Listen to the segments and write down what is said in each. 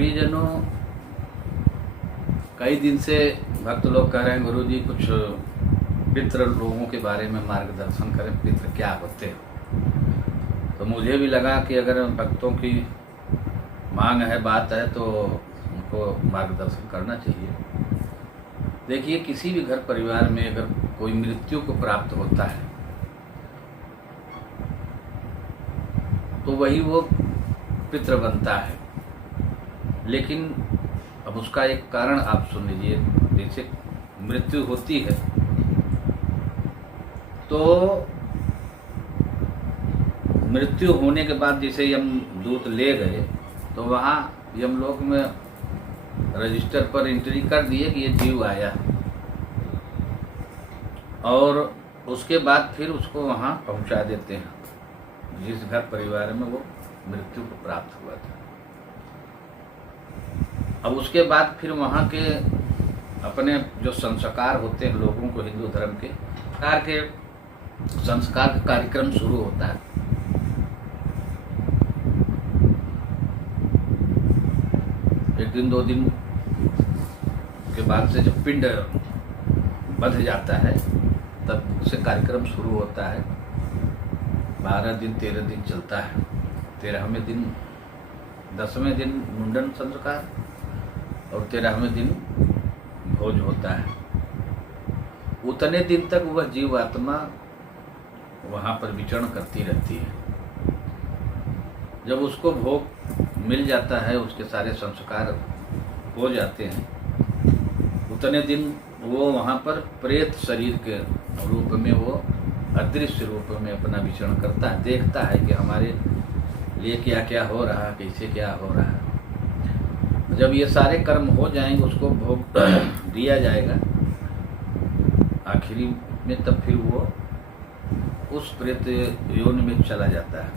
प्रियजनों, कई दिन से भक्त लोग कह रहे हैं गुरु जी कुछ पितृ लोगों के बारे में मार्गदर्शन करें, पितृ क्या होते हैं। तो मुझे भी लगा कि अगर भक्तों की मांग है, बात है, तो उनको मार्गदर्शन करना चाहिए। देखिए, किसी भी घर परिवार में अगर कोई मृत्यु को प्राप्त होता है तो वही वो पितृ बनता है। लेकिन अब उसका एक कारण आप सुन लीजिए। जैसे मृत्यु होती है तो मृत्यु होने के बाद जैसे यमदूत ले गए तो वहाँ यमलोक में रजिस्टर पर एंट्री कर दिए कि ये जीव आया, और उसके बाद फिर उसको वहाँ पहुँचा देते हैं जिस घर परिवार में वो मृत्यु को प्राप्त हुआ था। अब उसके बाद फिर वहाँ के अपने जो संस्कार होते हैं लोगों को, हिंदू धर्म के संस्कार का कार्यक्रम शुरू होता है। एक दिन 2 दिन के बाद से जब पिंड बंध जाता है तब से कार्यक्रम शुरू होता है। 12 दिन 13 दिन चलता है। 13वें दिन 10वें दिन मुंडन संस्कार और 13वें दिन भोज होता है। उतने दिन तक वह जीव आत्मा वहाँ पर विचरण करती रहती है। जब उसको भोग मिल जाता है, उसके सारे संस्कार हो जाते हैं, उतने दिन वो वहाँ पर प्रेत शरीर के रूप में, वो अदृश्य रूप में अपना विचरण करता है, देखता है कि हमारे लिए क्या क्या हो रहा है, कैसे क्या हो रहा है। जब ये सारे कर्म हो जाएंगे, उसको भोग दिया जाएगा आखिरी में, तब फिर वो उस प्रेत योनि में चला जाता है।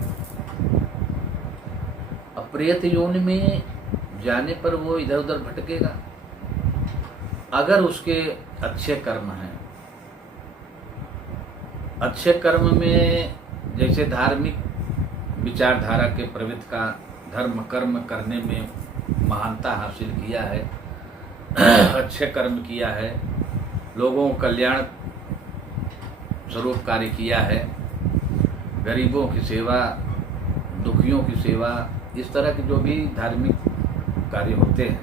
अब प्रेत योनि में जाने पर वो इधर उधर भटकेगा। अगर उसके अच्छे कर्म हैं, अच्छे कर्म में जैसे धार्मिक विचारधारा के प्रवृत्ति का धर्म कर्म करने में महानता हासिल किया है, अच्छे कर्म किया है, लोगों को कल्याण स्वरूप कार्य किया है, गरीबों की सेवा, दुखियों की सेवा, इस तरह के जो भी धार्मिक कार्य होते हैं,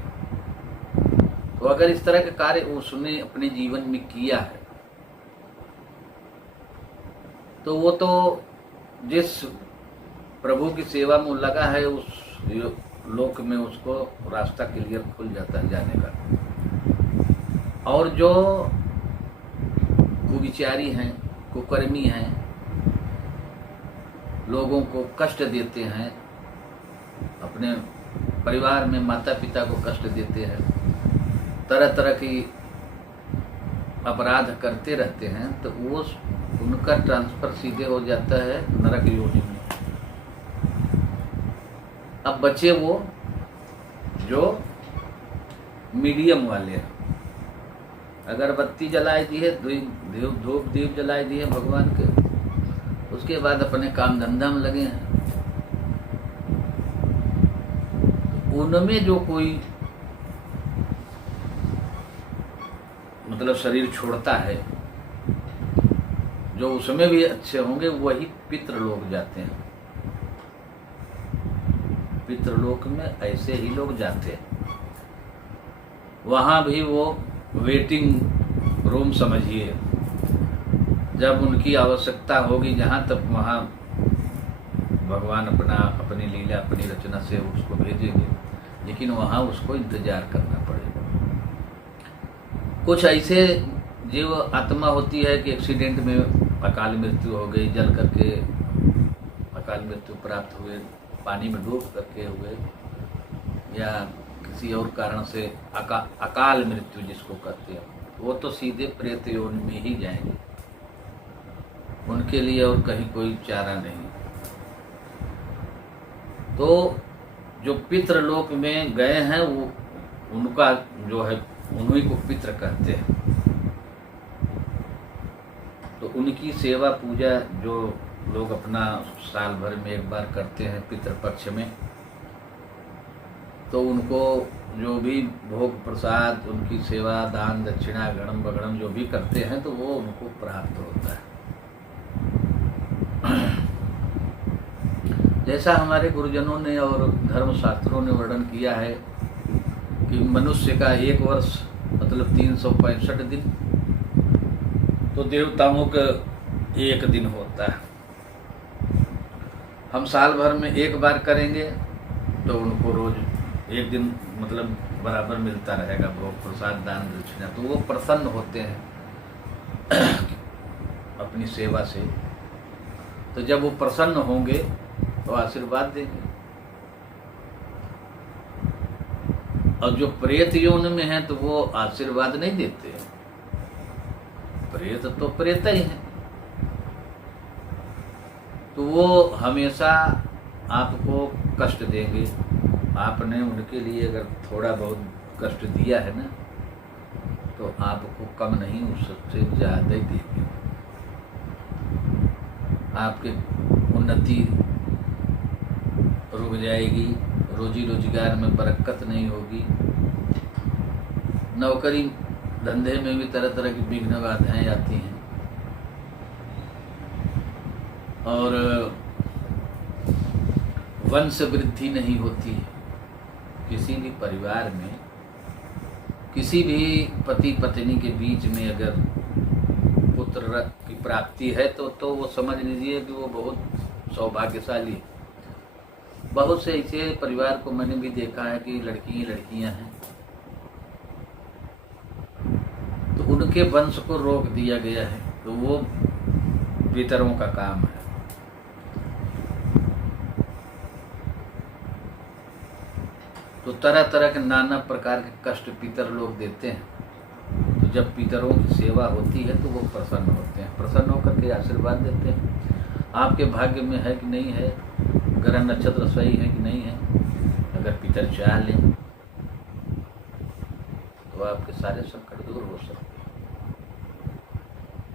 तो अगर इस तरह के कार्य उसने अपने जीवन में किया है तो वो तो जिस प्रभु की सेवा में लगा है उस लोक में उसको रास्ता क्लियर खुल जाता है जाने का। और जो कुविचारी हैं, कुकर्मी हैं, लोगों को कष्ट देते हैं, अपने परिवार में माता पिता को कष्ट देते हैं, तरह तरह की अपराध करते रहते हैं, तो वो उनका ट्रांसफर सीधे हो जाता है नरक योनि में। अब बचे वो जो मीडियम वाले हैं। अगरबत्ती जलाई दी है, धूप दीप जलाई दी है भगवान के, उसके बाद अपने काम धंधा में लगे हैं। उनमें जो कोई मतलब शरीर छोड़ता है, जो उसमें भी अच्छे होंगे, वही पितृलोक जाते हैं। पितृलोक में ऐसे ही लोग जाते हैं। वहाँ भी वो वेटिंग रूम समझिए, जब उनकी आवश्यकता होगी जहाँ तक वहाँ भगवान अपनी लीला अपनी रचना से उसको भेजेंगे, लेकिन वहाँ उसको इंतजार करना पड़ेगा। कुछ ऐसे जीव आत्मा होती है कि एक्सीडेंट में अकाल मृत्यु हो गई, जल करके अकाल मृत्यु प्राप्त हुए, पानी में डूब करके हुए, या किसी और कारण से अकाल मृत्यु जिसको कहते हैं, वो तो सीधे प्रेत योनि में ही जाएंगे। उनके लिए और कहीं कोई चारा नहीं। तो जो पितृलोक में गए हैं वो उनका जो है उन्हीं को पितृ कहते हैं। तो उनकी सेवा पूजा जो लोग अपना साल भर में एक बार करते हैं पितृपक्ष में, तो उनको जो भी भोग प्रसाद, उनकी सेवा, दान दक्षिणा, गणम बगणम जो भी करते हैं तो वो उनको प्राप्त होता है। जैसा हमारे गुरुजनों ने और धर्मशास्त्रों ने वर्णन किया है कि मनुष्य का एक वर्ष मतलब 365 दिन, तो देवताओं का एक दिन होता है। हम साल भर में एक बार करेंगे तो उनको रोज एक दिन मतलब बराबर मिलता रहेगा भोग प्रसाद दान दक्षिणा, तो वो प्रसन्न होते हैं अपनी सेवा से। तो जब वो प्रसन्न होंगे तो आशीर्वाद देंगे। और जो प्रेत योनि में है तो वो आशीर्वाद नहीं देते, प्रेत तो प्रेत ही है, तो वो हमेशा आपको कष्ट देंगे। आपने उनके लिए अगर थोड़ा बहुत कष्ट दिया है ना तो आपको कम नहीं, उससे ज़्यादा ही देंगे। आपकी उन्नति रुक जाएगी, रोजी रोजगार में बरकत नहीं होगी, नौकरी धंधे में भी तरह तरह की विघ्न बाधाएं आती हैं, और वंश वृद्धि नहीं होती है। किसी भी परिवार में किसी भी पति पत्नी के बीच में अगर पुत्र की प्राप्ति है तो वो समझ लीजिए कि वो बहुत सौभाग्यशाली है। बहुत से ऐसे परिवार को मैंने भी देखा है कि लड़कियां हैं तो उनके वंश को रोक दिया गया है, तो वो पितरों का काम है। तो तरह तरह के नाना प्रकार के कष्ट पितर लोग देते हैं। तो जब पितरों की सेवा होती है तो वो प्रसन्न होते हैं, प्रसन्न होकर के आशीर्वाद देते हैं। आपके भाग्य में है कि नहीं है, ग्रह नक्षत्र सही है कि नहीं है, अगर पितर चाह लें तो आपके सारे संकट दूर हो सकते हैं।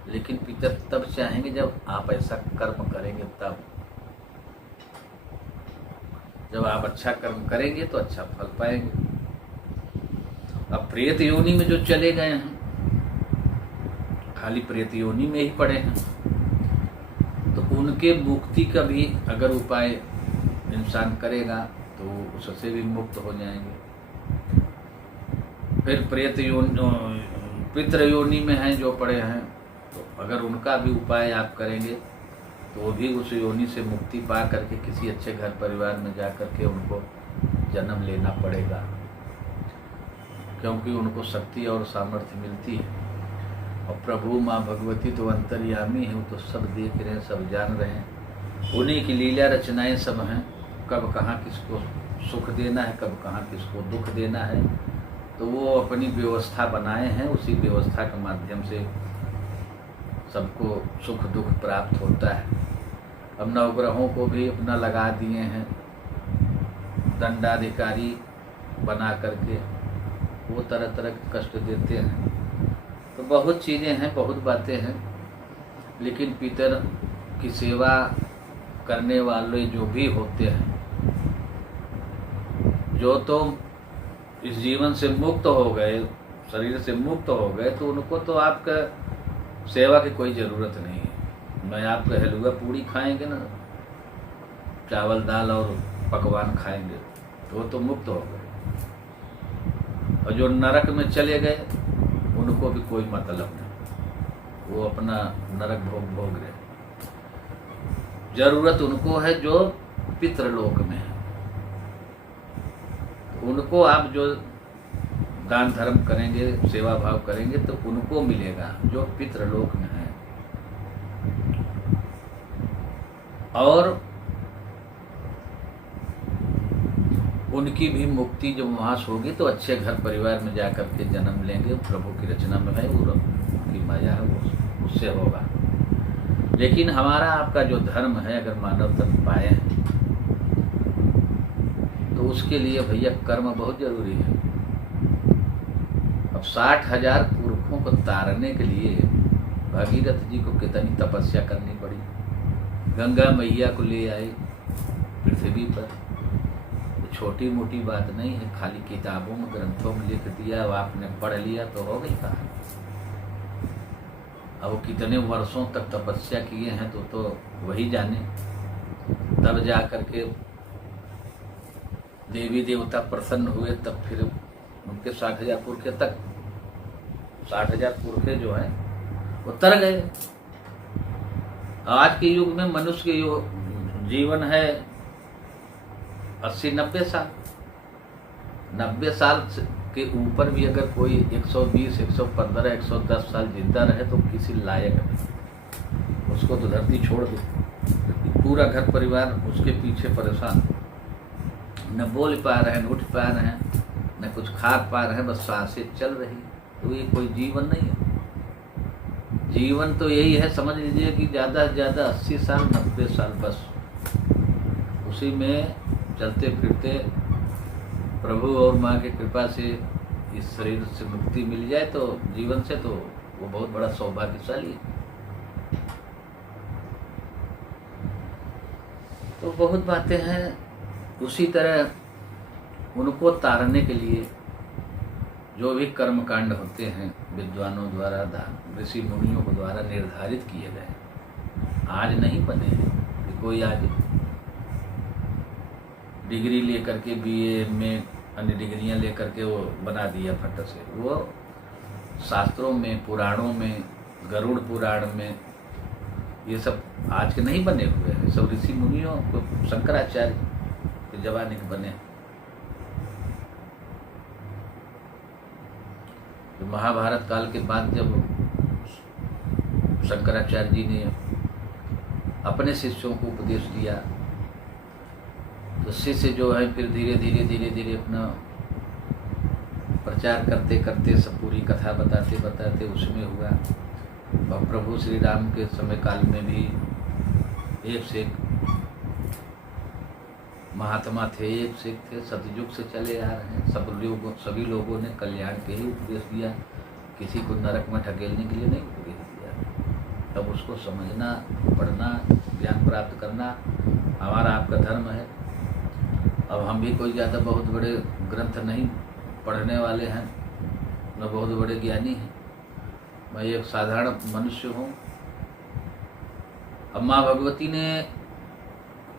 लेकिन पितर तब चाहेंगे जब आप ऐसा कर्म करेंगे, तब जब आप अच्छा कर्म करेंगे तो अच्छा फल पाएंगे। अब प्रेत योनि में जो चले गए हैं, खाली प्रेत योनि में ही पड़े हैं, तो उनके मुक्ति का भी अगर उपाय इंसान करेगा तो उससे भी मुक्त हो जाएंगे। फिर प्रेत योनि पितृ योनि में हैं जो पड़े हैं, तो अगर उनका भी उपाय आप करेंगे तो वो भी उस योनि से मुक्ति पा करके किसी अच्छे घर परिवार में जा करके उनको जन्म लेना पड़ेगा, क्योंकि उनको शक्ति और सामर्थ्य मिलती है। और प्रभु माँ भगवती तो अंतर्यामी है, वो तो सब देख रहे हैं, सब जान रहे हैं। उन्हीं की लीला रचनाएं सब हैं, कब कहाँ किसको सुख देना है, कब कहाँ किसको दुख देना है, तो वो अपनी व्यवस्था बनाए हैं। उसी व्यवस्था के माध्यम से सबको सुख दुख प्राप्त होता है। अब नवग्रहों को भी अपना लगा दिए हैं दंडाधिकारी बना करके, वो तरह तरह के कष्ट देते हैं। तो बहुत चीज़ें हैं, बहुत बातें हैं, लेकिन पितर की सेवा करने वाले जो भी होते हैं, जो तो इस जीवन से मुक्त हो गए, शरीर से मुक्त हो गए, तो उनको तो आपका सेवा की कोई ज़रूरत नहीं है। मैं आपका हलवा पूड़ी खाएंगे ना, चावल दाल और पकवान खाएंगे, तो वो तो मुक्त हो गए। और जो नरक में चले गए उनको भी कोई मतलब नहीं, वो अपना नरक भोग रहे। जरूरत उनको है जो पितृलोक में है, उनको आप जो दान धर्म करेंगे, सेवा भाव करेंगे तो उनको मिलेगा जो पितृलोक में है। और उनकी भी मुक्ति जब वहाँ से होगी तो अच्छे घर परिवार में जा कर के जन्म लेंगे। प्रभु की रचना में है, वो की माया है, वो उससे होगा। लेकिन हमारा आपका जो धर्म है, अगर मानव तन पाए हैं तो उसके लिए भैया कर्म बहुत जरूरी है। अब 60,000 पुरखों को तारने के लिए भागीरथ जी को कितनी तपस्या करनी पड़ी। गंगा मैया को ले आए पृथ्वी पर, छोटी मोटी बात नहीं है, खाली किताबों में ग्रंथों में लिख दिया, अब आपने पढ़ लिया तो हो गई कहानी। अब वो कितने वर्षों तक तपस्या किए हैं तो वही जाने। तब जा करके देवी देवता प्रसन्न हुए, तब फिर उनके 60,000 पुरखे तक 60,000 पुरखे जो हैं वो तर गए। आज के युग में मनुष्य के जीवन है 80-90 साल। 90 साल के ऊपर भी अगर कोई 120, 115, 110 साल जिंदा रहे तो किसी लायक नहीं। उसको तो धरती छोड़ दो, पूरा घर परिवार उसके पीछे परेशान, न बोल पा रहे हैं, न उठ पा रहे हैं, न कुछ खा पा रहे हैं, बस सांसें चल रही। तो ये कोई जीवन नहीं है। जीवन तो यही है, समझ लीजिए कि ज़्यादा से ज़्यादा 80 साल 90 साल, बस उसी में चलते फिरते प्रभु और माँ की कृपा से इस शरीर से मुक्ति मिल जाए तो जीवन से, तो वो बहुत बड़ा सौभाग्यशाली है। तो बहुत बातें हैं। उसी तरह उनको तारने के लिए जो भी कर्मकांड होते हैं विद्वानों द्वारा, ऋषि मुनियों के द्वारा निर्धारित किए गए, आज नहीं बने हैं कि कोई आज डिग्री लेकर के बीए में अन्य डिग्रियां लेकर के वो बना दिया फट से। वो शास्त्रों में, पुराणों में, गरुड़ पुराण में ये सब आज के नहीं बने हुए हैं, सब ऋषि मुनियों को शंकराचार्य के जमाने के बने। तो महाभारत काल के बाद जब शंकराचार्य जी ने अपने शिष्यों को उपदेश दिया तो शिष्य जो है फिर धीरे धीरे अपना प्रचार करते करते सब पूरी कथा बताते बताते उसमें हुआ। और प्रभु श्री राम के समय काल में भी एक से एक महात्मा थे, एक से एक थे, सतयुग से चले आ रहे हैं। सभी लोगों ने कल्याण के ही उपदेश दिया, किसी को नरक में ढकेलने के लिए नहीं उपदेश दिया। तब उसको समझना, पढ़ना, ज्ञान प्राप्त करना हमारा आपका धर्म है। अब हम भी कोई ज़्यादा बहुत बड़े ग्रंथ नहीं पढ़ने वाले हैं, न बहुत बड़े ज्ञानी हैं। मैं एक साधारण मनुष्य हूँ। अब माँ भगवती ने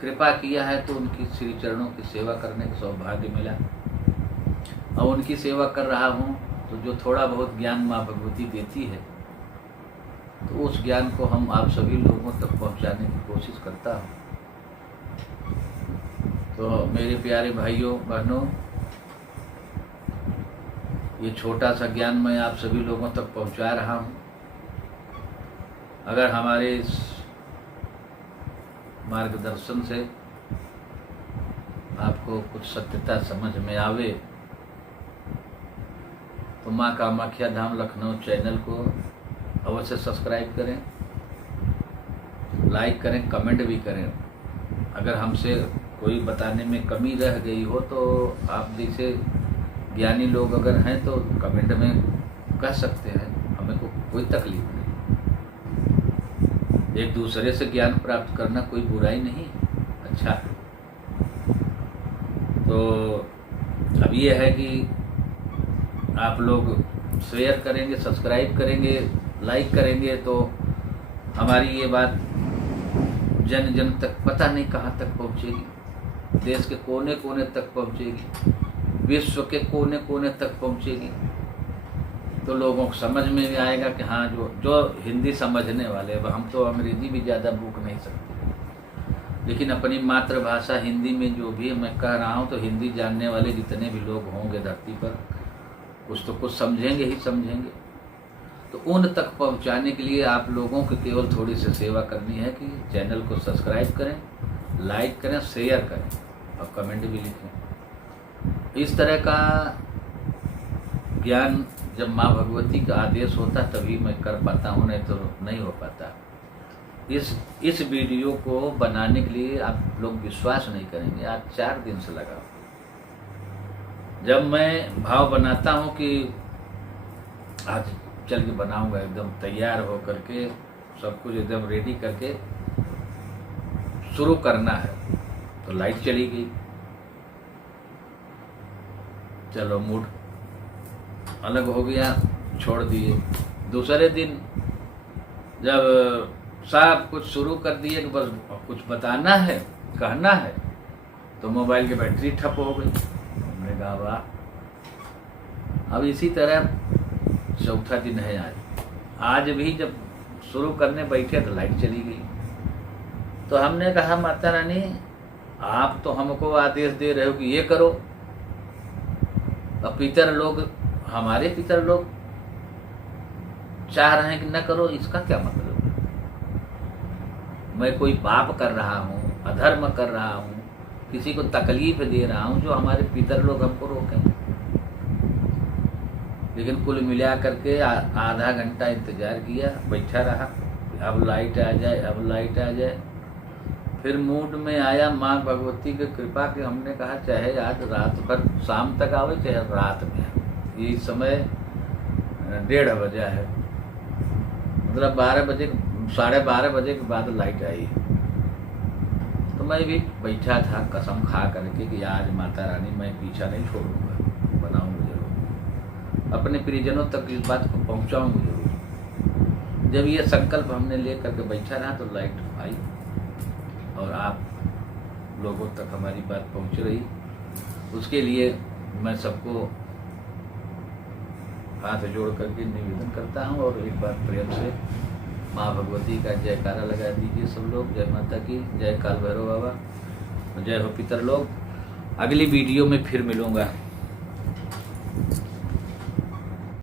कृपा किया है तो उनकी श्री चरणों की सेवा करने का सौभाग्य मिला और उनकी सेवा कर रहा हूँ। तो जो थोड़ा बहुत ज्ञान माँ भगवती देती है तो उस ज्ञान को हम आप सभी लोगों तक पहुँचाने की कोशिश करता हूँ। तो मेरे प्यारे भाइयों बहनों, ये छोटा सा ज्ञान मैं आप सभी लोगों तक पहुंचा रहा हूं। अगर हमारे इस मार्गदर्शन से आपको कुछ सत्यता समझ में आवे तो माँ कामाख्या धाम लखनऊ चैनल को अवश्य सब्सक्राइब करें, लाइक करें, कमेंट भी करें। अगर हमसे कोई बताने में कमी रह गई हो तो आप जैसे ज्ञानी लोग अगर हैं तो कमेंट में कह सकते हैं, हमें कोई तकलीफ नहीं। एक दूसरे से ज्ञान प्राप्त करना कोई बुराई नहीं, अच्छा है। तो अब ये है कि आप लोग शेयर करेंगे, सब्सक्राइब करेंगे, लाइक करेंगे तो हमारी ये बात जन जन तक पता नहीं कहाँ तक पहुँचेगी, देश के कोने कोने तक पहुँचेगी, विश्व के कोने कोने तक पहुँचेगी। तो लोगों को समझ में भी आएगा कि हाँ जो हिंदी समझने वाले, अब हम तो अंग्रेजी भी ज़्यादा भूख नहीं सकते, लेकिन अपनी मातृभाषा हिंदी में जो भी मैं कह रहा हूँ तो हिंदी जानने वाले जितने भी लोग होंगे धरती पर कुछ तो कुछ समझेंगे ही समझेंगे। तो उन तक पहुँचाने के लिए आप लोगों को केवल थोड़ी सी सेवा करनी है कि चैनल को सब्सक्राइब करें, लाइक करें, शेयर करें और कमेंट भी लिखें। इस तरह का ज्ञान जब माँ भगवती का आदेश होता तभी मैं कर पाता हूँ, नहीं तो नहीं हो पाता। इस वीडियो को बनाने के लिए आप लोग विश्वास नहीं करेंगे, आज 4 दिन से लगा। जब मैं भाव बनाता हूँ कि आज चल के बनाऊंगा, एकदम तैयार हो करके सब कुछ एकदम रेडी करके शुरू करना है, तो लाइट चली गई। चलो मूड अलग हो गया, छोड़ दिए। दूसरे दिन जब सब कुछ शुरू कर दिए कि बस कुछ बताना है, कहना है, तो मोबाइल की बैटरी ठप हो गई। हमने कहा वाह। अब इसी तरह चौथा दिन है आज भी जब शुरू करने बैठे तो लाइट चली गई। तो हमने कहा माता रानी आप तो हमको आदेश दे रहे हो कि ये करो, अब पितर लोग, हमारे पितर लोग चाह रहे हैं कि न करो, इसका क्या मतलब है? मैं कोई पाप कर रहा हूँ, अधर्म कर रहा हूँ, किसी को तकलीफ दे रहा हूँ जो हमारे पितर लोग हमको रोकें? लेकिन कुल मिला करके आधा घंटा इंतजार किया, बैठा रहा, अब लाइट आ जाए, अब लाइट आ जाए। फिर मूड में आया माँ भगवती की कृपा कि हमने कहा चाहे आज रात भर शाम तक आवे चाहे रात में। ये समय 1:30 बजा है, मतलब 12 बजे, 12:30 बजे के बाद लाइट आई। तो मैं भी बैठा था कसम खा करके कि आज माता रानी मैं पीछा नहीं छोड़ूंगा, बनाऊंगा जरूर, अपने परिजनों तक इस बात को पहुंचाऊंगा जरूर। जब ये संकल्प हमने ले करके बैठा रहा तो लाइट आई और आप लोगों तक हमारी बात पहुंच रही। उसके लिए मैं सबको हाथ जोड़ करके निवेदन करता हूं और एक बार प्रेम से माँ भगवती का जयकारा लगा दीजिए सब लोग। जय माता की, जय काल भैरव बाबा, जय हो पितर लोग। अगली वीडियो में फिर मिलूंगा।